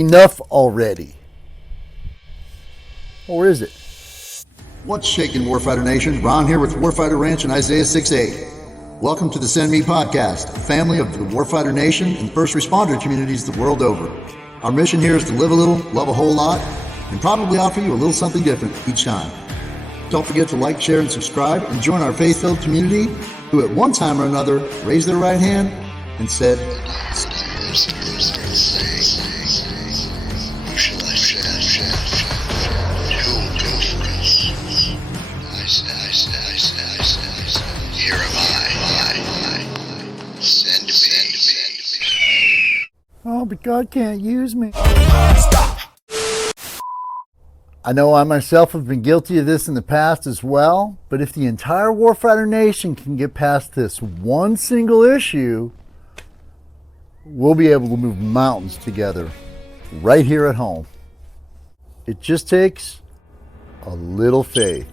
enough already. Or is it? What's shaking, Warfighter Nation? Ron here with Warfighter Ranch and Isaiah 6:8. Welcome to the Send Me podcast, a family of the Warfighter Nation and first responder communities the world over. Our mission here is to live a little, love a whole lot, and probably offer you a little something different each time. Don't forget to like, share, and subscribe, and join our faith-filled community who at one time or another raised their right hand and said, Here am I. Send me. Oh, but God can't use me. I know I myself have been guilty of this in the past as well, but if the entire Warfighter Nation can get past this one single issue, we'll be able to move mountains together right here at home. It just takes a little faith.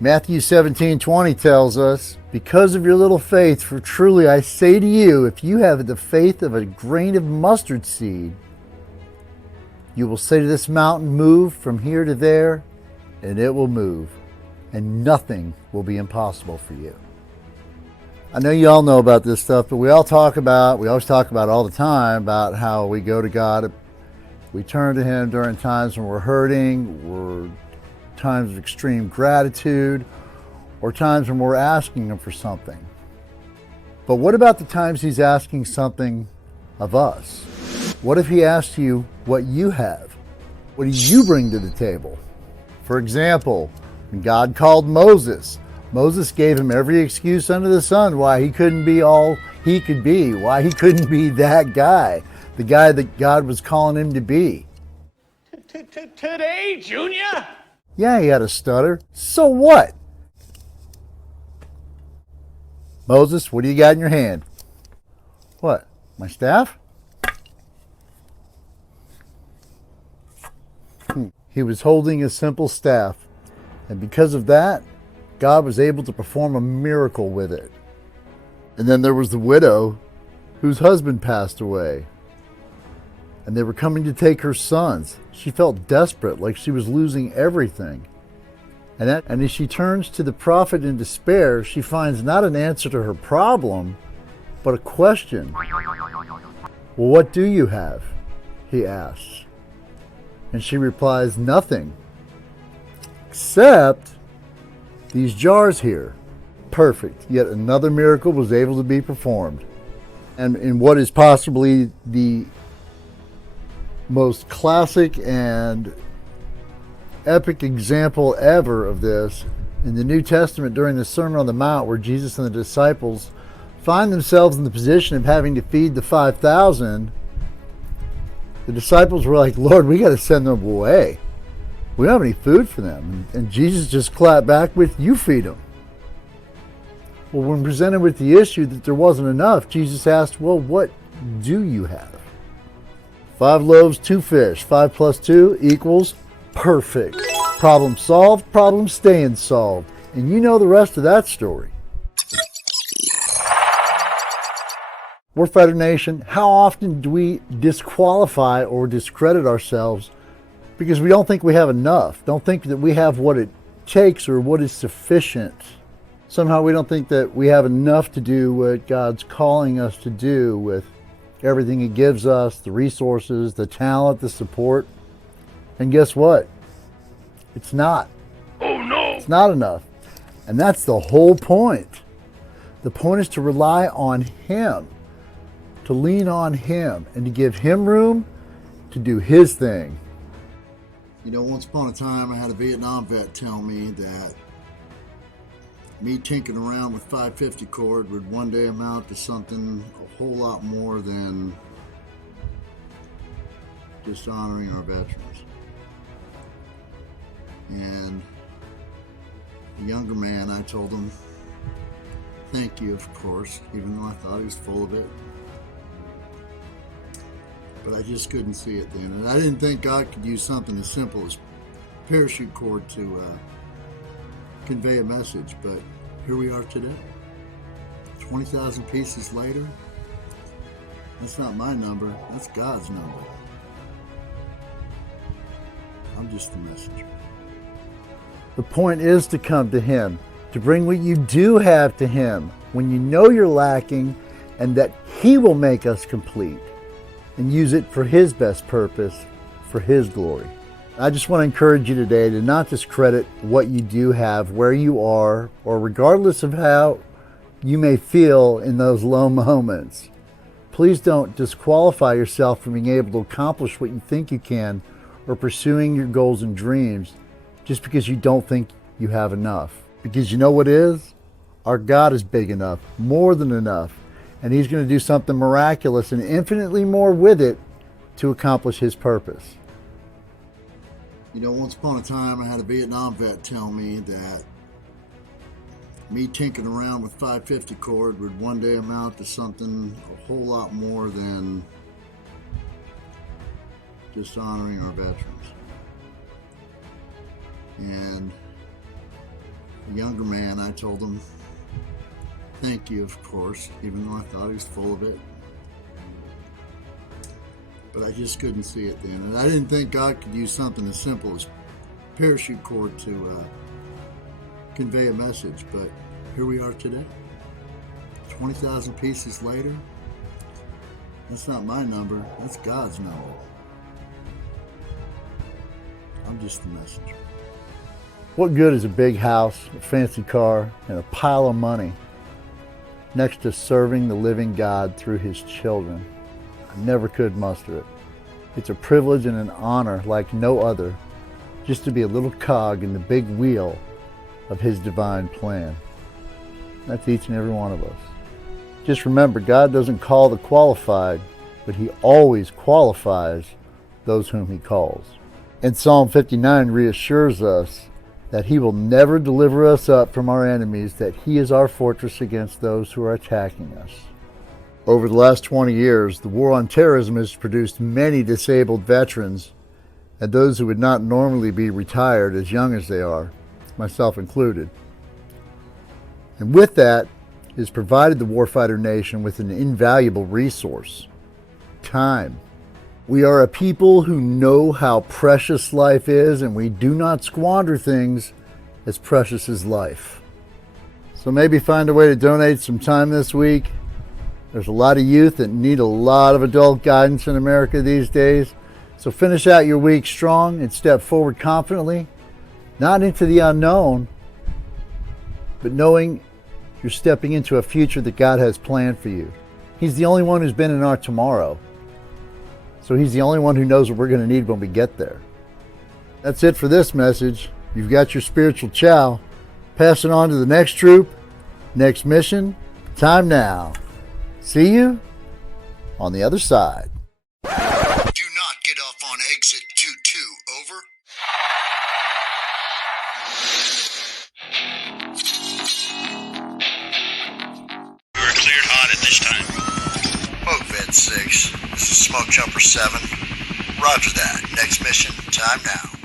Matthew 17:20 tells us, because of your little faith, for truly I say to you, if you have the faith of a grain of mustard seed, you will say to this mountain, move from here to there, and it will move, and nothing will be impossible for you. I know you all know about this stuff, but we always talk about all the time about how we go to God, we turn to Him during times when we're hurting, times of extreme gratitude, or times when we're asking Him for something. But what about the times He's asking something of us? What if He asks you what you have? What do you bring to the table? For example, when God called Moses, Moses gave him every excuse under the sun why he couldn't be all he could be, why he couldn't be that guy, the guy that God was calling him to be. Today, Junior? Yeah, he had a stutter. So what? Moses, what do you got in your hand? What? My staff? He was holding a simple staff, and because of that, God was able to perform a miracle with it. And then there was the widow whose husband passed away, and they were coming to take her sons. She felt desperate, like she was losing everything. And as she turns to the prophet in despair, she finds not an answer to her problem, but a question. Well, what do you have? He asks. And she replies, nothing, except these jars here. Perfect. Yet another miracle was able to be performed. And in what is possibly the most classic and epic example ever of this, in the New Testament during the Sermon on the Mount, where Jesus and the disciples find themselves in the position of having to feed the 5,000, the disciples were like, Lord, we got to send them away. We don't have any food for them. And Jesus just clapped back with, you feed them. Well, when presented with the issue that there wasn't enough, Jesus asked, well, what do you have? 5 loaves, 2 fish. 5 plus 2 equals perfect. Problem solved, problem staying solved. And you know the rest of that story. Warfighter Nation, how often do we disqualify or discredit ourselves because we don't think we have enough, don't think that we have what it takes or what is sufficient? Somehow we don't think that we have enough to do what God's calling us to do with everything He gives us, the resources, the talent, the support. And guess what? It's not. Oh no! It's not enough. And that's the whole point. The point is to rely on Him, to lean on Him, and to give Him room to do His thing. You know, once upon a time, I had a Vietnam vet tell me that me tinkering around with 550 cord would one day amount to something a whole lot more than dishonoring our veterans. And the younger man, I told him, thank you, of course, even though I thought he was full of it. But I just couldn't see it then. And I didn't think God could use something as simple as parachute cord to convey a message. But here we are today. 20,000 pieces later. That's not my number. That's God's number. I'm just the messenger. The point is to come to Him, to bring what you do have to Him when you know you're lacking, and that He will make us complete and use it for His best purpose, for His glory. I just want to encourage you today to not discredit what you do have, where you are, or regardless of how you may feel in those low moments. Please don't disqualify yourself from being able to accomplish what you think you can or pursuing your goals and dreams just because you don't think you have enough. Because you know what is? Our God is big enough, more than enough, and He's going to do something miraculous and infinitely more with it to accomplish His purpose. You know, once upon a time, I had a Vietnam vet tell me that me tinkering around with 550 cord would one day amount to something a whole lot more than dishonoring our veterans. And a younger man, I told him, thank you, of course, even though I thought he was full of it. But I just couldn't see it then. And I didn't think God could use something as simple as parachute cord to convey a message. But here we are today. 20,000 pieces later. That's not my number. That's God's number. I'm just the messenger. What good is a big house, a fancy car, and a pile of money next to serving the living God through His children? I never could muster it. It's a privilege and an honor like no other, just to be a little cog in the big wheel of His divine plan. That's each and every one of us. Just remember, God doesn't call the qualified, but He always qualifies those whom He calls. And Psalm 59 reassures us that He will never deliver us up from our enemies, that He is our fortress against those who are attacking us. Over the last 20 years, the war on terrorism has produced many disabled veterans and those who would not normally be retired as young as they are, myself included. And with that, it has provided the Warfighter Nation with an invaluable resource: time. We are a people who know how precious life is, and we do not squander things as precious as life. So maybe find a way to donate some time this week. There's a lot of youth that need a lot of adult guidance in America these days. So finish out your week strong and step forward confidently, not into the unknown, but knowing you're stepping into a future that God has planned for you. He's the only one who's been in our tomorrow. So He's the only one who knows what we're going to need when we get there. That's it for this message. You've got your spiritual chow. Pass it on to the next troop, next mission. Time now. See you on the other side. Do not get off on exit 22, over. We were cleared hot at this time. Smoke Vet 6. This is Smoke Jumper 7. Roger that. Next mission. Time now.